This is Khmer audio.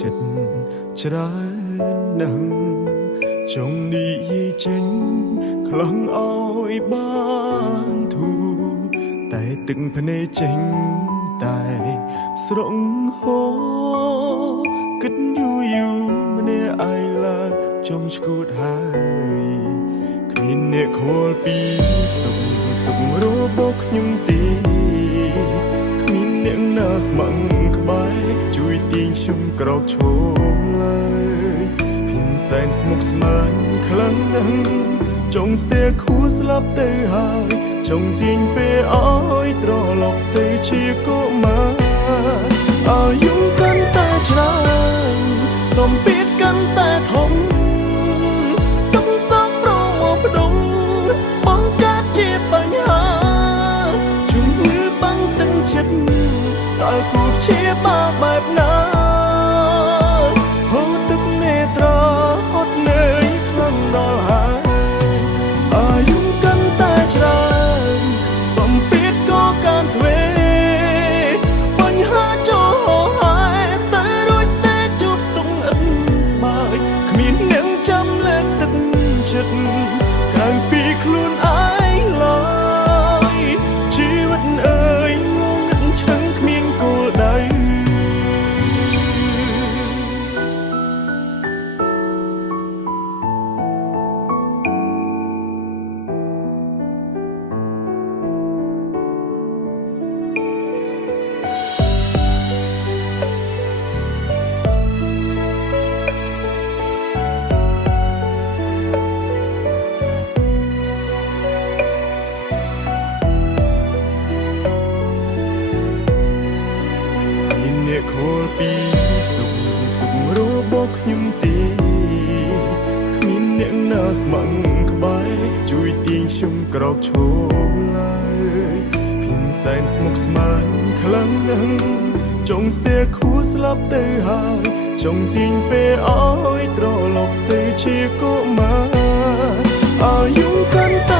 ចិត្តច្រើនណាស់ចង់និយាយចេញខ្លាំងឲ្យបានធូរតែទឹកភ្នែកចេញតែស្រង់ហូរគិតយូរម្នាក់ឯងឡើយចំឈួតហើយគ្មានអ្នកខលពីសុខទុក្ខរបស់ខ្ញុំទេគ្មានអ្នកណាស្ម័គ្រក្បែរជួយទាញខ្ញុំក្រោកឈរឡើយខ្ញុំសែនស្មុគស្មាញខ្លាំងណាស់ចង់ស្ទែខួរស្លាប់ទៅហើយចង់ទាញពេលឲ្យត្រឡប់ទៅជាកុមារអាយុកាន់តែច្រើនសំពីតកាន់តែធំទុកសោកប្រមកផ្ដុំបង្កើតជាបញ្ហាជំងឺបាំងទឹកចិត្តតើគូជាបាបែបណាហូរទឹកនេត្រាហត់នឿយខ្លាំងដល់ហើយអាយុកាន់តែច្រើនសំពីតក៏កាន់ទ្វេបញ្ហាចូលហើយតែរួចតែជួបទុំអិនស្បើយគ្មានអ្នកចាំលើកទឹកចិត្តក្រៅពីខ្លួនឯងឡើយជីវិតអើយងងឹតឈឹងគ្មានគោលដៅខលពីសុខទុក្ខរបស់ខ្ញុំទេគ្មានអ្នកណាស្ម័គ្រក្បែរជួយទាញខ្ញុំក្រោកឈរឡើយខ្ញុំសែនស្មុគស្មាញខ្លាំងណាស់ចង់ស្ទែខួរស្លាប់ទៅហើយចង់ទាញពេលឲ្យត្រឡប់ទៅជាកុមារអាយុកាន់តែ